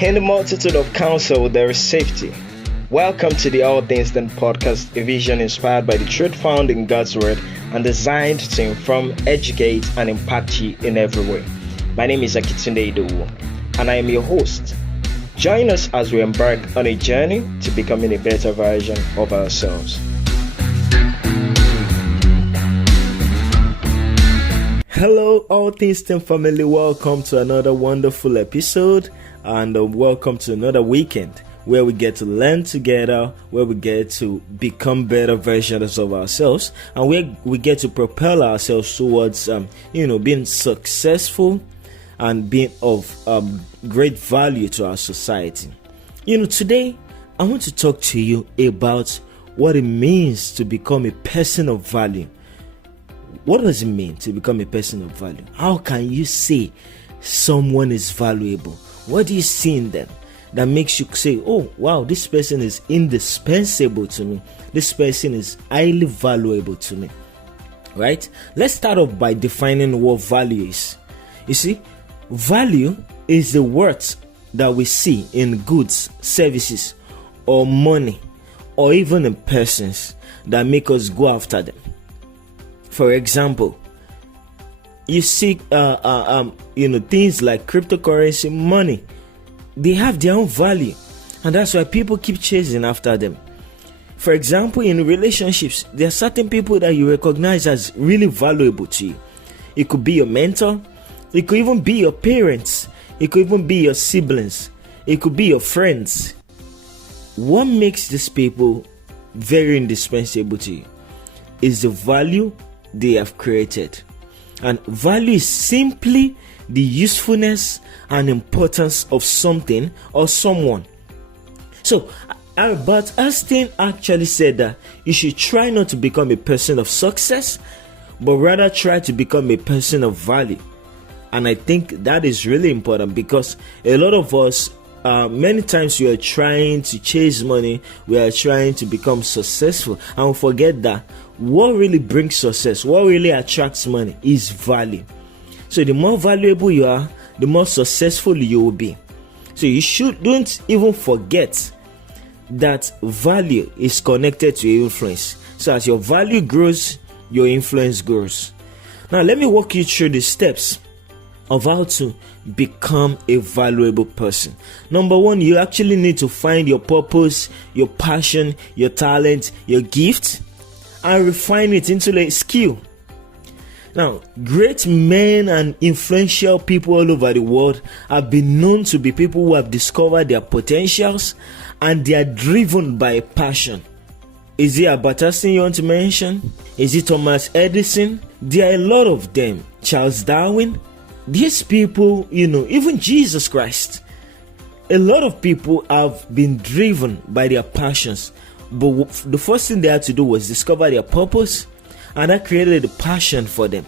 In the multitude of counsel, there is safety. Welcome to the All Things Done podcast, a vision inspired by the truth found in God's Word and designed to inform, educate, and impact you in every way. My name is Akitunde Idowu, and I am your host. Join us as we embark on a journey to becoming a better version of ourselves. Hello, All Things Done family. Welcome to another wonderful episode, and welcome to another weekend where we get to learn together, where we get to become better versions of ourselves, and where we get to propel ourselves towards, being successful and being of great value to our society. Today I want to talk to you about what it means to become a person of value. What does it mean to become a person of value? How can you say someone is valuable? What do you see in them that makes you say, oh wow, this person is indispensable to me, this person is highly valuable to me? Right? Let's start off by defining what value is. You see, value is the worth that we see in goods, services, or money, or even in persons that make us go after them. For example, you see things like cryptocurrency, money. They have their own value, and that's why people keep chasing after them. For example, in relationships, there are certain people that you recognize as really valuable to you. It could be your mentor, it could even be your parents, it could even be your siblings, it could be your friends. What makes these people very indispensable to you is the value they have created. And value is simply the usefulness and importance of something or someone. So Albert Einstein actually said that you should try not to become a person of success, but rather try to become a person of value. And I think that is really important, because a lot of us, many times we are trying to chase money, we are trying to become successful, and we forget that what really brings success, what really attracts money, is value. So the more valuable you are, the more successful you will be. So don't even forget that value is connected to your influence. So as your value grows, your influence grows. Now let me walk you through the steps of how to become a valuable person. Number one, you actually need to find your purpose, your passion, your talent, your gift, and refine it into a skill. Now, great men and influential people all over the world have been known to be people who have discovered their potentials and they are driven by a passion. Is it Albert Einstein you want to mention? Is it Thomas Edison? There are a lot of them. Charles Darwin. These people, even Jesus Christ. A lot of people have been driven by their passions. But the first thing they had to do was discover their purpose, and that created a passion for them.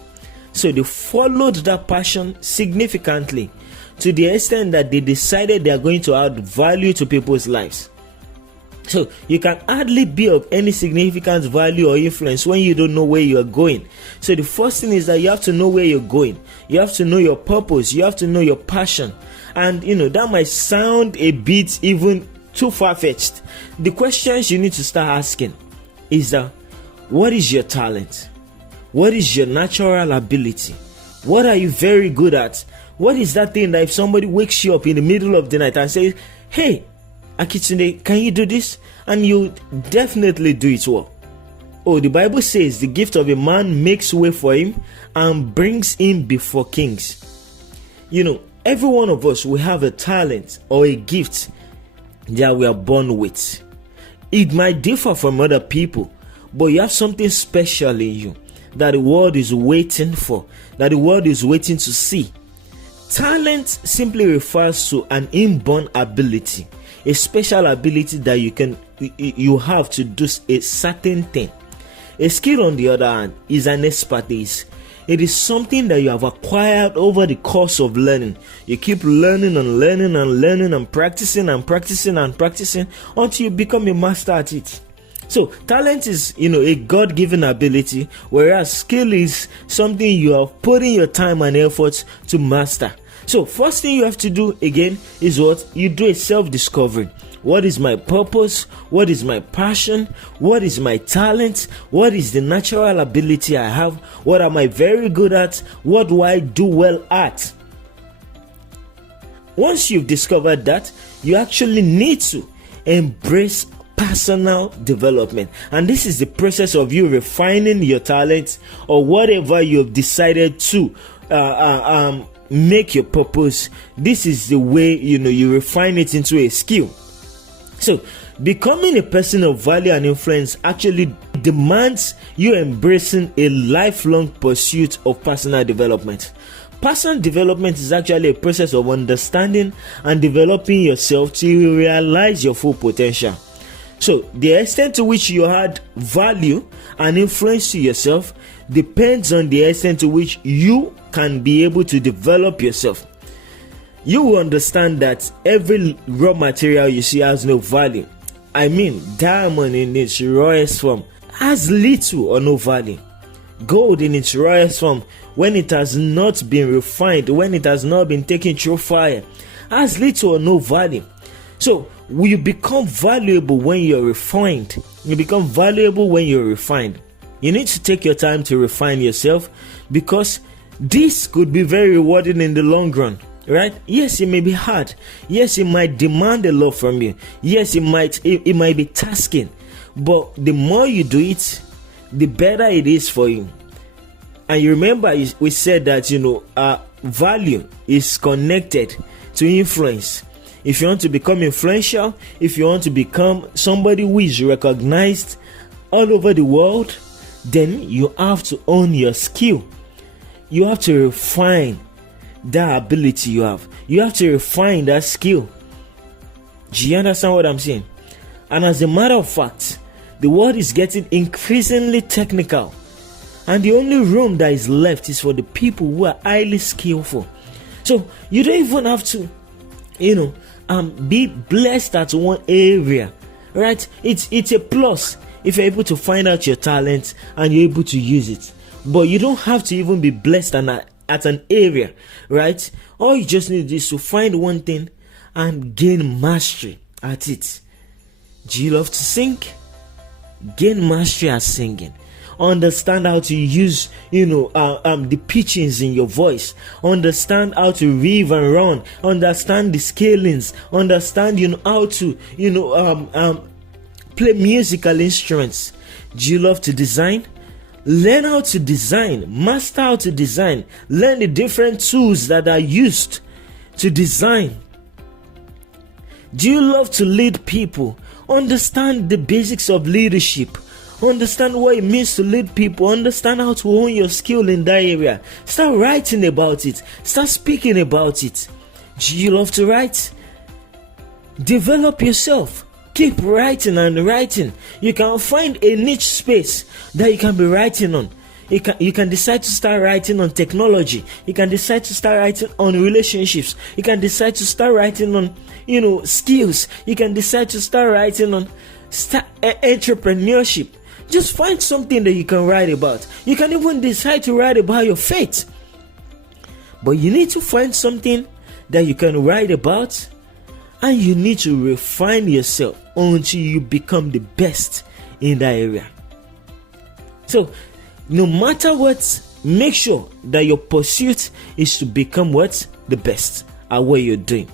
So they followed that passion significantly, to the extent that they decided they are going to add value to people's lives. So you can hardly be of any significant value or influence when you don't know where you are going. So the first thing is that you have to know where you're going. You have to know your purpose. You have to know your passion. And that might sound a bit even too far-fetched. The questions you need to start asking is that, what is your talent? What is your natural ability? What are you very good at? What is that thing that if somebody wakes you up in the middle of the night and says, hey, Akitunde, can you do this? And you definitely do it well. Oh, the Bible says the gift of a man makes way for him and brings him before kings. Every one of us will have a talent or a gift that we are born with. It might differ from other people, but you have something special in you that the world is waiting for, that the world is waiting to see. Talent simply refers to an inborn ability, a special ability that you have to do a certain thing. A skill, on the other hand, is an expertise. It is something that you have acquired over the course of learning. You keep learning and learning and learning and practicing and practicing and practicing until you become a master at it. So talent is, a God-given ability, whereas skill is something you have put in your time and effort to master. So first thing you have to do again is what? You do a self-discovery. What is my purpose? What is my passion? What is my talent? What is the natural ability I have? What am I very good at? What do I do well at? Once you've discovered that, you actually need to embrace personal development. And this is the process of you refining your talents or whatever you've decided to make your purpose. This is the way you refine it into a skill. So becoming a person of value and influence actually demands you embracing a lifelong pursuit of personal development. Personal development is actually a process of understanding and developing yourself to realize your full potential. So the extent to which you add value and influence to yourself depends on the extent to which you can be able to develop yourself. You will understand that every raw material you see has no value. I mean, diamond in its rawest form has little or no value. Gold in its rawest form, when it has not been refined, when it has not been taken through fire, has little or no value. So you become valuable when you're refined. You become valuable when you're refined. You need to take your time to refine yourself, because this could be very rewarding in the long run. Right? Yes, it may be hard. Yes, it might demand a lot from you. Yes, it might be tasking. But the more you do it, the better it is for you. And you remember we said that value is connected to influence. If you want to become influential, if you want to become somebody who is recognized all over the world, then you have to own your skill. You have to refine that ability you have. You have to refine that skill. Do you understand what I'm saying? And as a matter of fact, the world is getting increasingly technical, and the only room that is left is for the people who are highly skillful. So you don't even have to be blessed at one area, right? It's a plus if you're able to find out your talent and you're able to use it. But you don't have to even be blessed at an area, right? All you just need is to find one thing and gain mastery at it. Do you love to sing? Gain mastery at singing. Understand how to use the pitchings in your voice. Understand how to weave and run. Understand the scalings. Understand how to play musical instruments. Do you love to design? Learn how to design, master how to design, learn the different tools that are used to design. Do you love to lead people? Understand the basics of leadership. Understand what it means to lead people. Understand how to own your skill in that area. Start writing about it. Start speaking about it. Do you love to write? Develop yourself. Keep writing and writing. You can find a niche space that you can be writing on. You can decide to start writing on technology. You can decide to start writing on relationships. You can decide to start writing on skills. You can decide to start writing on entrepreneurship. Just find something that you can write about. You can even decide to write about your faith. But you need to find something that you can write about, and you need to refine yourself until you become the best in that area. So, no matter what, make sure that your pursuit is to become the best at what you're doing.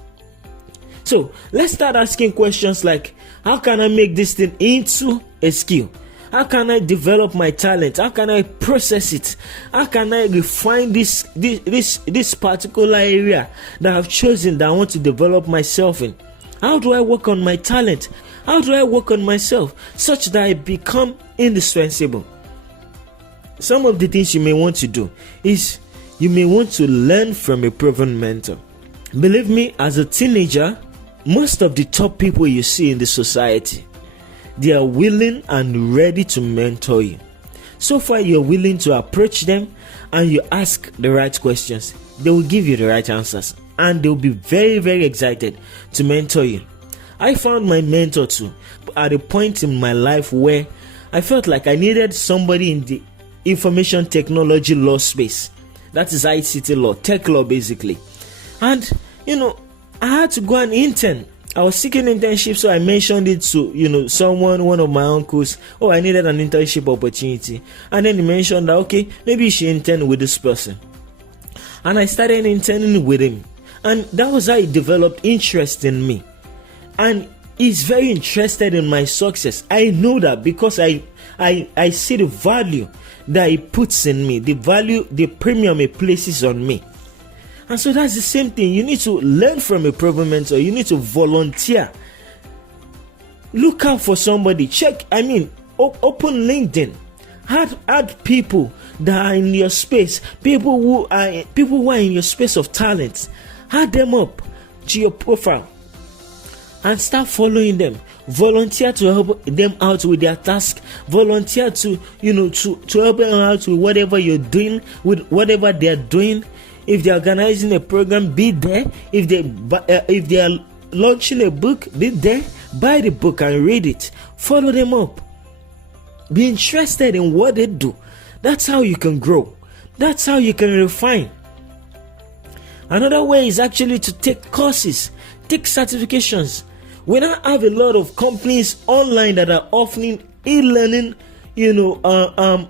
So, let's start asking questions like, how can I make this thing into a skill? How can I develop my talent? How can I process it? How can I refine this particular area that I've chosen that I want to develop myself in? How do I work on my talent? How do I work on myself such that I become indispensable? Some of the things you may want to do is you may want to learn from a proven mentor. Believe me, as a teenager, most of the top people you see in the society, they are willing and ready to mentor you. So far, you're willing to approach them and you ask the right questions. They will give you the right answers and they'll be very, very excited to mentor you. I found my mentor too at a point in my life where I felt like I needed somebody in the information technology law space. That is ICT law, tech law basically. And I had to go and intern. I was seeking internship, so I mentioned it to someone, one of my uncles. Oh, I needed an internship opportunity, and then he mentioned that okay, maybe you should intern with this person, and I started interning with him, and that was how he developed interest in me, and he's very interested in my success. I know that because I see the value that he puts in me, the value, the premium he places on me. And so that's the same thing. You need to learn from a proven mentor. You need to volunteer. Look out for somebody. Open LinkedIn. Add people that are in your space. People who are in your space of talent. Add them up to your profile and start following them. Volunteer to help them out with their task. Volunteer to help them out with whatever you're doing, with whatever they're doing. If they're organizing a program, be there. If they are launching a book, be there. Buy the book and read it. Follow them up. Be interested in what they do. That's how you can grow. That's how you can refine. Another way is actually to take courses, take certifications. We now have a lot of companies online that are offering e-learning, e-learning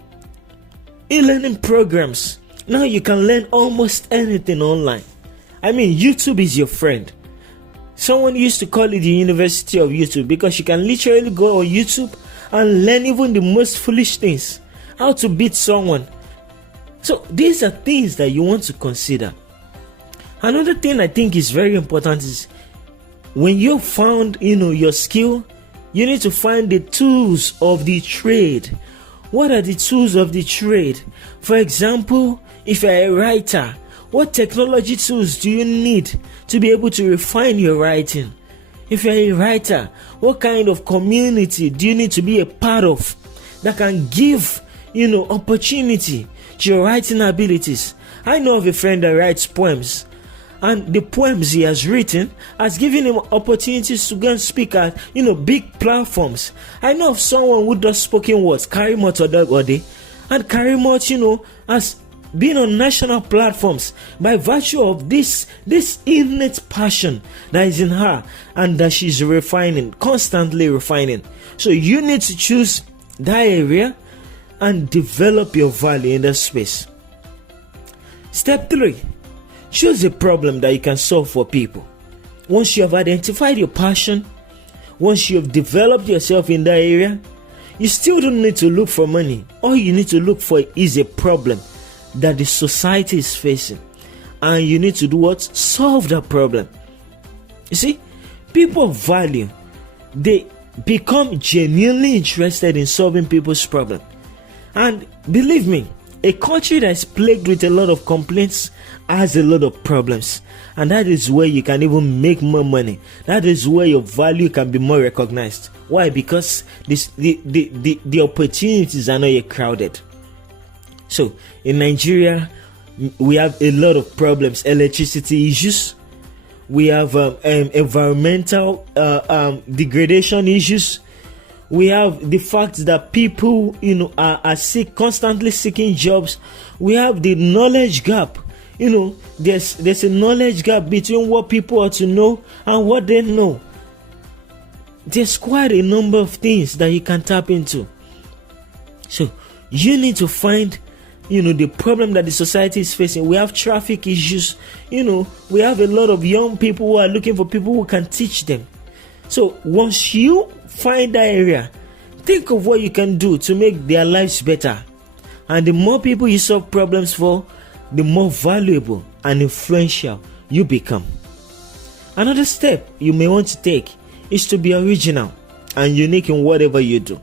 programs. Now you can learn almost anything online. YouTube is your friend. Someone used to call it the University of YouTube because you can literally go on YouTube and learn even the most foolish things. How to beat someone. So these are things that you want to consider. Another thing I think is very important is when you found your skill, you need to find the tools of the trade. What are the tools of the trade? For example, if you're a writer, what technology tools do you need to be able to refine your writing? If you're a writer, what kind of community do you need to be a part of that can give, opportunity to your writing abilities? I know of a friend that writes poems, and the poems he has written has given him opportunities to go and speak at, big platforms. I know of someone who does spoken words, Karimot Odegode, and Karimot, has been on national platforms by virtue of this innate passion that is in her and that she's refining, constantly refining. So you need to choose that area and develop your value in that space. Step 3, choose a problem that you can solve for people. Once you have identified your passion, once you have developed yourself in that area, you still don't need to look for money. All you need to look for is a problem that the society is facing, and you need to do what? Solve that problem. You see, people of value, they become genuinely interested in solving people's problem. And believe me, a country that is plagued with a lot of complaints has a lot of problems, and that is where you can even make more money. That is where your value can be more recognized. Why? Because the opportunities are not yet crowded. So in Nigeria, we have a lot of problems. Electricity issues. We have environmental degradation issues. We have the fact that people are constantly seeking jobs. We have the knowledge gap. There's a knowledge gap between what people ought to know and what they know. There's quite a number of things that you can tap into. So you need to find the problem that the society is facing. We have traffic issues. We have a lot of young people who are looking for people who can teach them. So once you find that area, think of what you can do to make their lives better. And the more people you solve problems for, the more valuable and influential you become. Another step you may want to take is to be original and unique in whatever you do.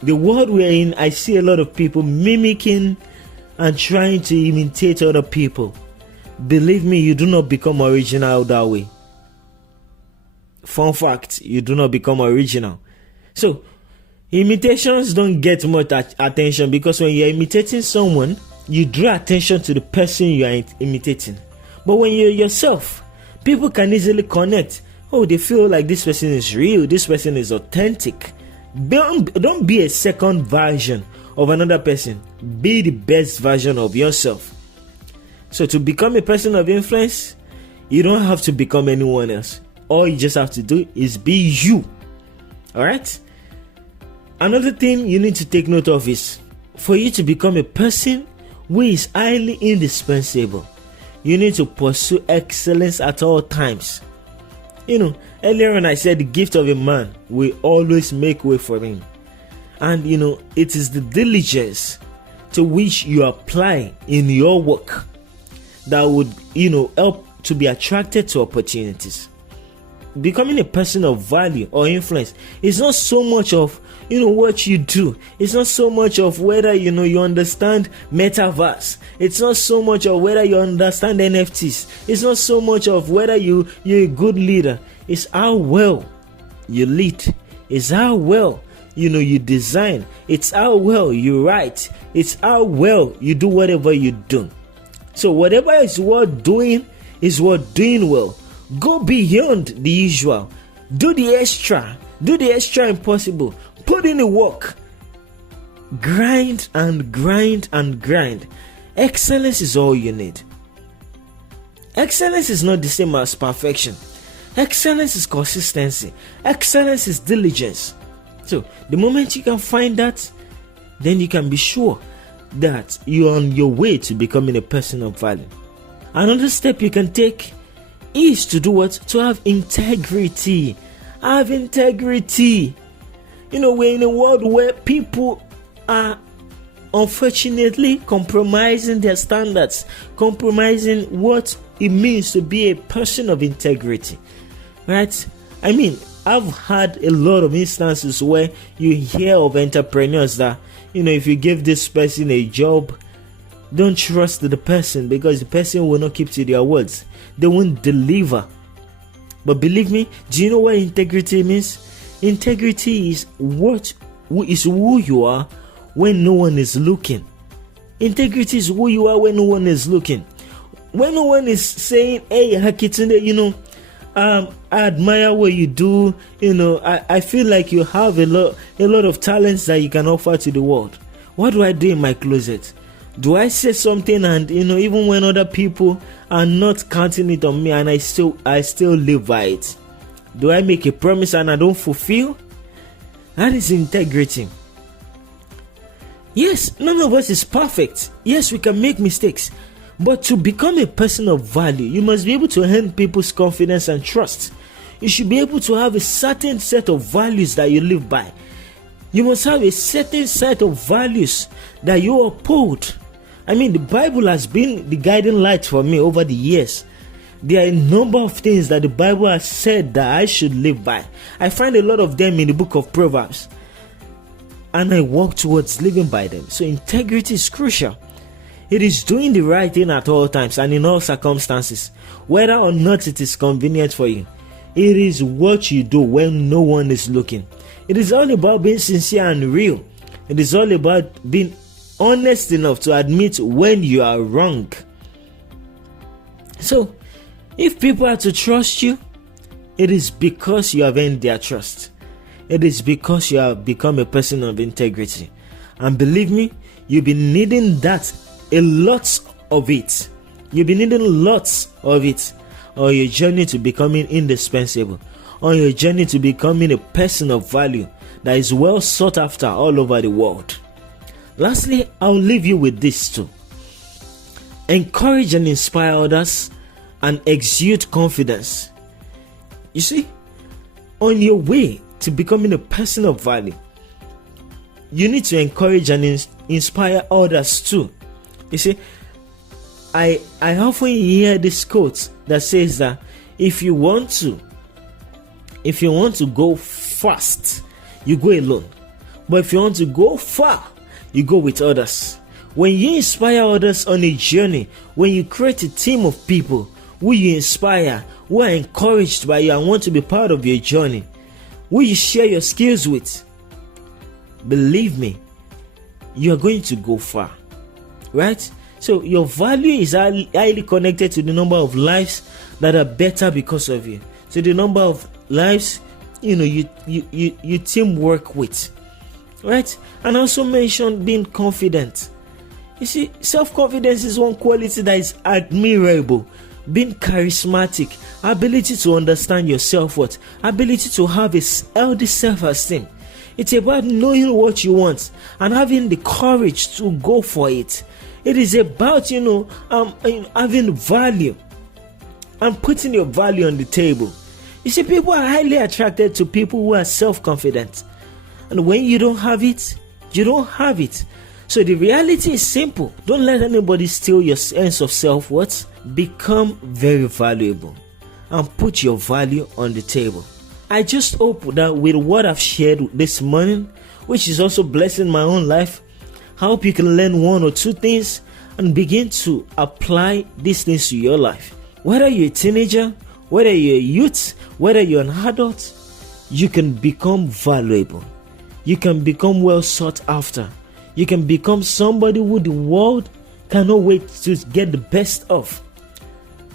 The world we're in, I see a lot of people mimicking and trying to imitate other people. Believe me, you do not become original that way. Fun fact, you do not become original. So, imitations don't get much attention because when you're imitating someone, you draw attention to the person you are imitating. But when you're yourself, people can easily connect. Oh, they feel like this person is real, this person is authentic. Don't be a second version of another person. Be the best version of yourself. So to become a person of influence, you don't have to become anyone else. All you just have to do is be you. Alright? Another thing you need to take note of is, for you to become a person who is highly indispensable, you need to pursue excellence at all times. Earlier on I said the gift of a man will always make way for him. And it is the diligence to which you apply in your work that would help to be attracted to opportunities. Becoming a person of value or influence is not so much of what you do. It's not so much of whether you understand metaverse. It's not so much of whether you understand NFTs. It's not so much of whether you're a good leader. It's how well you lead. It's how well you design. It's how well you write. It's how well you do whatever you do. So whatever is worth doing is worth doing well. Go beyond the usual. Do the extra. Do the extra impossible. Put in the work. Grind and grind and grind. Excellence is all you need. Excellence is not the same as perfection. Excellence is consistency. Excellence is diligence. So the moment you can find that, then you can be sure that you're on your way to becoming a person of value. Another step you can take is to do what? To have integrity. Have integrity. We're in a world where people are unfortunately compromising their standards, compromising what it means to be a person of integrity. Right? I've had a lot of instances where you hear of entrepreneurs that, if you give this person a job, don't trust the person because the person will not keep to their words. They won't deliver. But believe me, do you know what integrity means? Integrity is who you are when no one is looking. Integrity is who you are when no one is looking. When no one is saying, hey, Hakitunde, I admire what you do. I feel like you have a lot of talents that you can offer to the world. What do I do in my closet? Do I say something and even when other people are not counting it on me and I still live by it? Do I make a promise and I don't fulfill? That is integrity. Yes, none of us is perfect. Yes, we can make mistakes. But to become a person of value, you must be able to earn people's confidence and trust. You should be able to have a certain set of values that you live by. You must have a certain set of values that you uphold. The Bible has been the guiding light for me over the years. There are a number of things that the Bible has said that I should live by. I find a lot of them in the book of Proverbs. And I work towards living by them. So integrity is crucial. It is doing the right thing at all times and in all circumstances, whether or not it is convenient for you. It is what you do when no one is looking. It is all about being sincere and real. It is all about being honest enough to admit when you are wrong. So, if people are to trust you, it is because you have earned their trust. It is because you have become a person of integrity. And believe me, you'll be needing that, a lot of it. You'll be needing lots of it on your journey to becoming indispensable, on your journey to becoming a person of value that is well sought after all over the world. Lastly, I'll leave you with this too. Encourage and inspire others and exude confidence. You see, on your way to becoming a person of value, you need to encourage and inspire others too. You see, I often hear this quote that says that if you want to go fast, you go alone. But if you want to go far, you go with others. When you inspire others on a journey, when you create a team of people who you inspire, who are encouraged by you and want to be part of your journey, who you share your skills with, believe me, you are going to go far. Right? So your value is highly connected to the number of lives that are better because of you. So the number of lives you teamwork with. Right? And also mention being confident. You see, self-confidence is one quality that is admirable. Being charismatic, ability to understand your self-worth, ability to have a healthy self-esteem. It's about knowing what you want and having the courage to go for it. It is about, having value and putting your value on the table. You see, people are highly attracted to people who are self-confident. And when you don't have it, you don't have it. So the reality is simple. Don't let anybody steal your sense of self-worth. Become very valuable and put your value on the table. I just hope that with what I've shared this morning, which is also blessing my own life, I hope you can learn one or two things and begin to apply these things to your life. Whether you're a teenager, whether you're a youth, whether you're an adult, you can become valuable. You can become well sought after. You can become somebody who the world cannot wait to get the best of.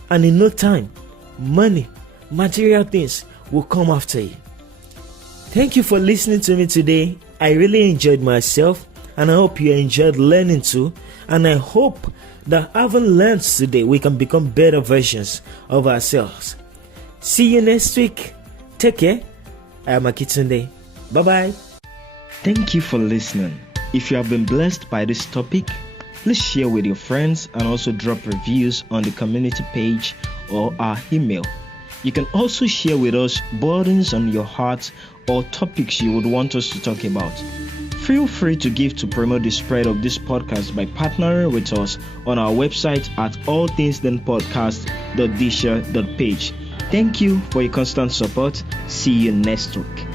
And in no time, money, material things will come after you. Thank you for listening to me today. I really enjoyed myself, and I hope you enjoyed learning too. And I hope that having learned today, we can become better versions of ourselves. See you next week. Take care. I am Akitunde. Bye-bye. Thank you for listening. If you have been blessed by this topic, please share with your friends and also drop reviews on the community page or our email. You can also share with us burdens on your heart or topics you would want us to talk about. Feel free to give to promote the spread of this podcast by partnering with us on our website at allthingsdenpodcast.disha.page. Thank you for your constant support. See you next week.